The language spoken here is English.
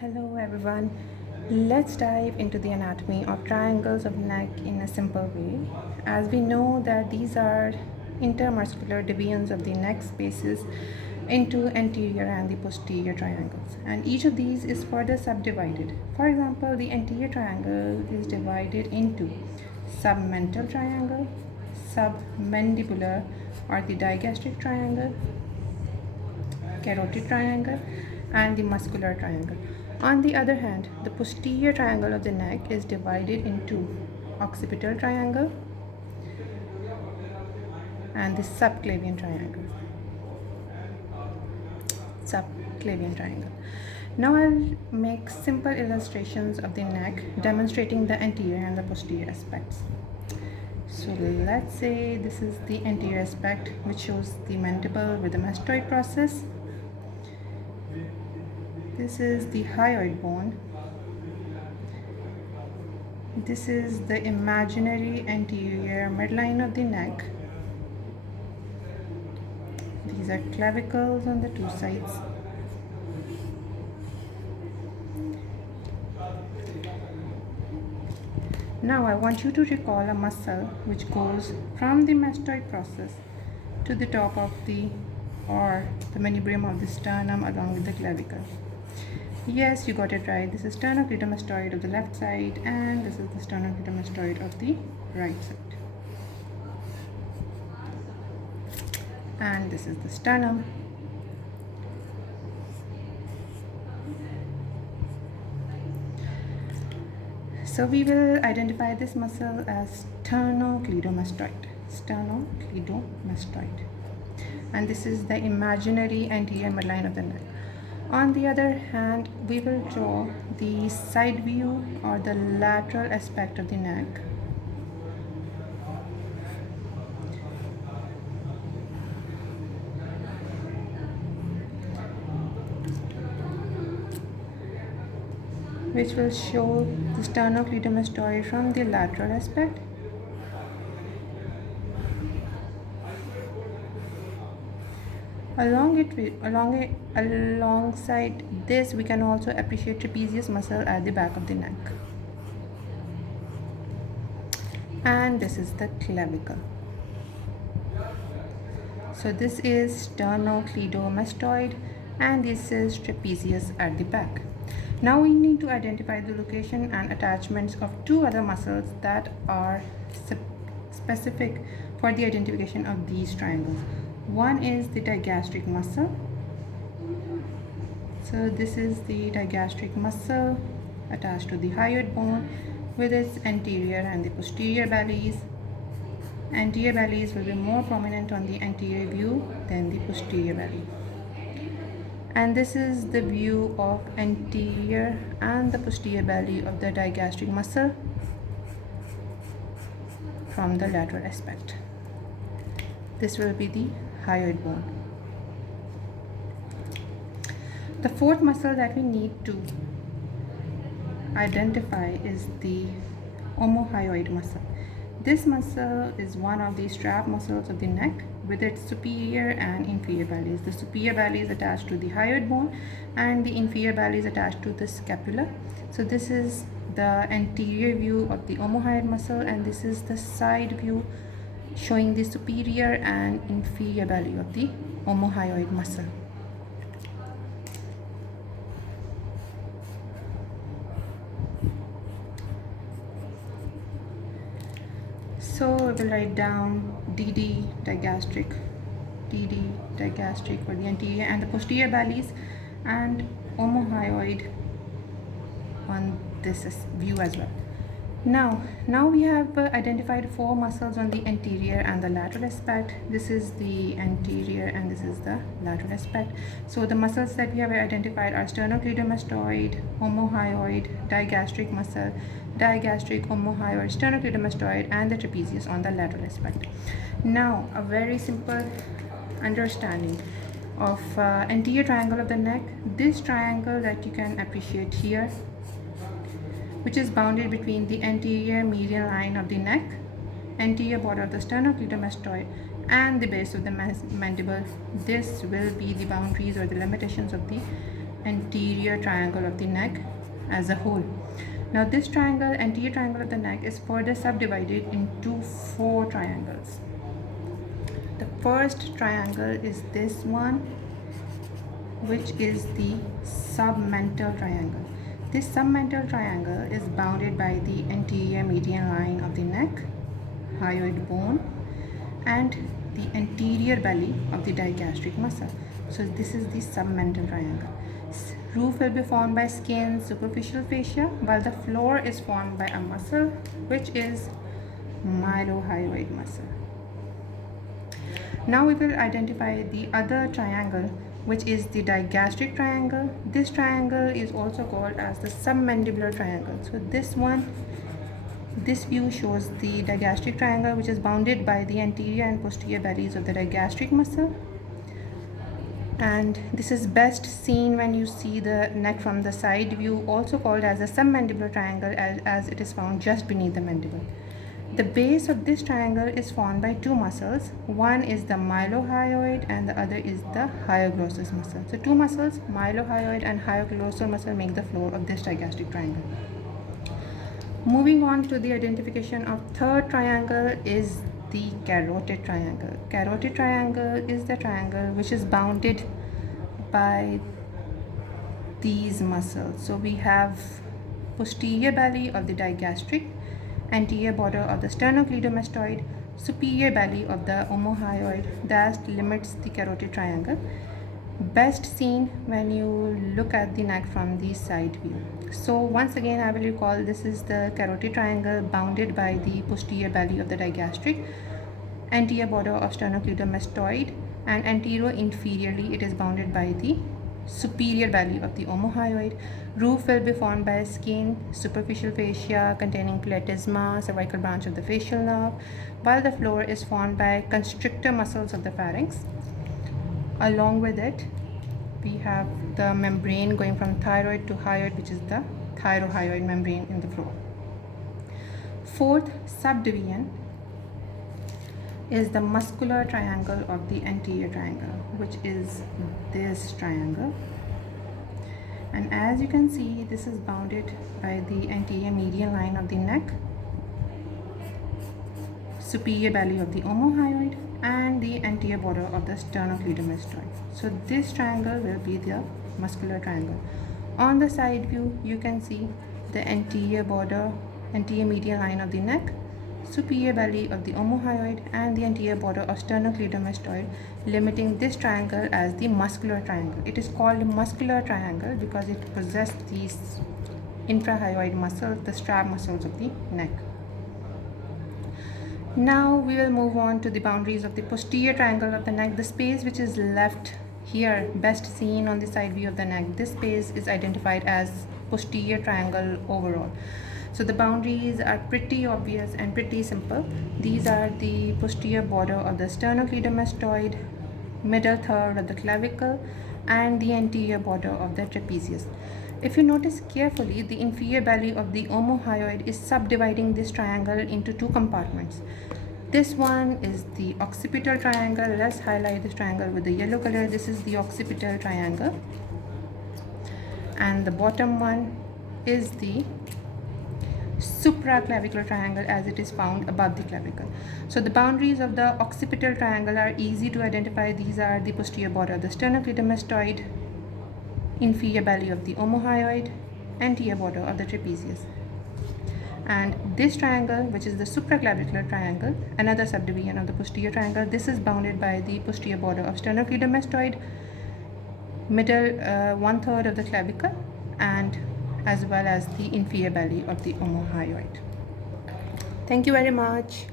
Hello everyone. Let's dive into the anatomy of triangles of neck in a simple way. As we know that these are intermuscular divisions of the neck spaces into anterior and the posterior triangles, and each of these is further subdivided. For example, the anterior triangle is divided into submental triangle, submandibular or the digastric triangle, carotid triangle, and the muscular triangle. On the other hand, the posterior triangle of the neck is divided into occipital triangle and the subclavian triangle. Subclavian triangle. Now I'll make simple illustrations of the neck demonstrating the anterior and the posterior aspects. So let's say this is the anterior aspect, which shows the mandible with the mastoid process. This is the hyoid bone. This is the imaginary anterior midline of the neck. These are clavicles on the two sides. Now I want you to recall a muscle which goes from the mastoid process to the top of the manubrium of the sternum along with the clavicle. Yes, you got it right. This is sternocleidomastoid of the left side and this is the sternocleidomastoid of the right side. And this is the sternum. So we will identify this muscle as sternocleidomastoid. Sternocleidomastoid. And this is the imaginary anterior midline of the neck. On the other hand, we will draw the side view or the lateral aspect of the neck. Which will show the sternocleidomastoid from the lateral aspect. Alongside this, we can also appreciate trapezius muscle at the back of the neck. And this is the clavicle. So this is sternocleidomastoid and this is trapezius at the back. Now we need to identify the location and attachments of two other muscles that are specific for the identification of these triangles. One is the digastric muscle. So this is the digastric muscle attached to the hyoid bone with its anterior and the posterior bellies. Anterior bellies will be more prominent on the anterior view than the posterior belly. And this is the view of anterior and the posterior belly of the digastric muscle from the lateral aspect. This will be the hyoid bone. The fourth muscle that we need to identify is the omohyoid muscle. This muscle is one of the strap muscles of the neck with its superior and inferior bellies. The superior belly is attached to the hyoid bone and the inferior belly is attached to the scapula. So this is the anterior view of the omohyoid muscle and this is the side view showing the superior and inferior belly of the omohyoid muscle. So we will write down DD digastric for the anterior and the posterior bellies and omohyoid on this view as well. Now we have identified four muscles on the anterior and the lateral aspect. This is the anterior and this is the lateral aspect. So the muscles that we have identified are sternocleidomastoid, omohyoid, digastric muscle, digastric, omohyoid, sternocleidomastoid, and the trapezius on the lateral aspect. Now a very simple understanding of anterior triangle of the neck. This triangle that you can appreciate here, which is bounded between the anterior median line of the neck, anterior border of the sternocleidomastoid, and the base of the mandible. This will be the boundaries or the limitations of the anterior triangle of the neck as a whole. Now this triangle, anterior triangle of the neck, is further subdivided into 4 triangles. The first triangle is this one, which is the submental triangle. This submental triangle is bounded by the anterior median line of the neck, hyoid bone, and the anterior belly of the digastric muscle. So this is the submental triangle. Roof will be formed by skin, superficial fascia, while the floor is formed by a muscle, which is mylohyoid muscle. Now we will identify the other triangle, which is the digastric triangle. This triangle is also called as the submandibular triangle. So this view shows the digastric triangle, which is bounded by the anterior and posterior bellies of the digastric muscle. And this is best seen when you see the neck from the side view, also called as a submandibular triangle, as it is found just beneath the mandible. The base of this triangle is formed by 2 muscles. One is the mylohyoid and the other is the hyoglossus muscle. So 2 muscles, mylohyoid and hyoglossal muscle, make the floor of this digastric triangle. Moving on to the identification of third triangle is the carotid triangle. Carotid triangle is the triangle which is bounded by these muscles. So we have posterior belly of the digastric, anterior border of the sternocleidomastoid, superior belly of the omohyoid that limits the carotid triangle. Best seen when you look at the neck from the side view. So once again I will recall, this is the carotid triangle bounded by the posterior belly of the digastric, anterior border of sternocleidomastoid, and anterior inferiorly it is bounded by the superior belly of the omohyoid. Roof will be formed by skin, superficial fascia containing platysma, cervical branch of the facial nerve, while the floor is formed by constrictor muscles of the pharynx. Along with it, we have the membrane going from thyroid to hyoid, which is the thyrohyoid membrane in the floor. Fourth subdivision is the muscular triangle of the anterior triangle, which is this triangle. And as you can see, this is bounded by the anterior median line of the neck, superior belly of the omohyoid, and the anterior border of the sternocleidomastoid. So this triangle will be the muscular triangle. On the side view, you can see the anterior border, anterior median line of the neck, superior belly of the omohyoid, and the anterior border of sternocleidomastoid, limiting this triangle as the muscular triangle. It is called muscular triangle because it possesses these infrahyoid muscles, the strap muscles of the neck. Now we will move on to the boundaries of the posterior triangle of the neck. The space which is left here, best seen on the side view of the neck, this space is identified as posterior triangle overall. So the boundaries are pretty obvious and pretty simple. These are the posterior border of the sternocleidomastoid, middle third of the clavicle, and the anterior border of the trapezius. If you notice carefully, the inferior belly of the omohyoid is subdividing this triangle into 2 compartments. This one is the occipital triangle. Let's highlight this triangle with the yellow color. This is the occipital triangle. And the bottom one is the supraclavicular triangle, as it is found above the clavicle. So the boundaries of the occipital triangle are easy to identify. These are the posterior border of the sternocleidomastoid, inferior belly of the omohyoid, anterior border of the trapezius. And this triangle, which is the supraclavicular triangle, another subdivision of the posterior triangle, this is bounded by the posterior border of sternocleidomastoid, middle 1/3 of the clavicle, and as well as the inferior belly of the omohyoid. Thank you very much.